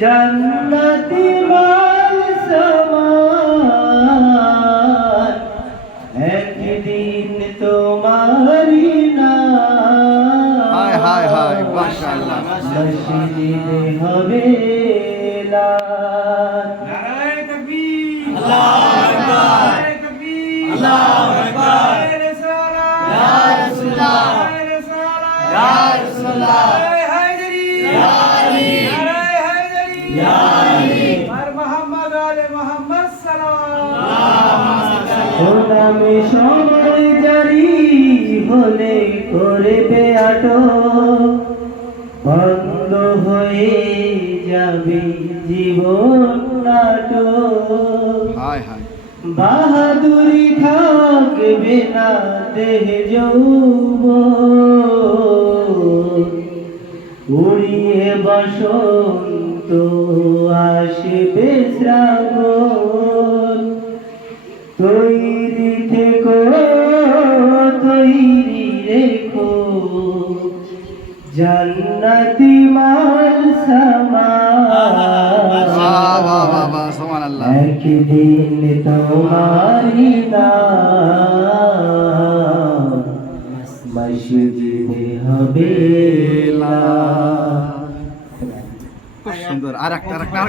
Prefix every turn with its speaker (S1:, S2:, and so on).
S1: জান্নাতি মাল সমান। একদিন তোমারি না
S2: হায় হায় হায় মাশাআল্লাহ।
S1: মসজিদে হবে না।
S3: নারায়ে তাকবীর। আল্লাহু আকবার। আল্লাহু আকবার ইয়া রাসূলুল্লাহ। ইয়া রাসূলুল্লাহ ইয়া রাসূলুল্লাহ।
S1: ওনামে সময় জারি হলে করবে আটো বন্ধ হয়ে যাবে জীবন
S2: হায়
S1: বাহাদুরি থাকবে না দেহ যৌব উড়িয়ে বসন্ত আসবে শ্রাবণ। তৈরি থেকো তৈরি রেখো। জান্নাতি মাল সামা একদিন তোমারি নাম। মসজিদে হবে
S2: সুন্দর। আর একটা আর একটা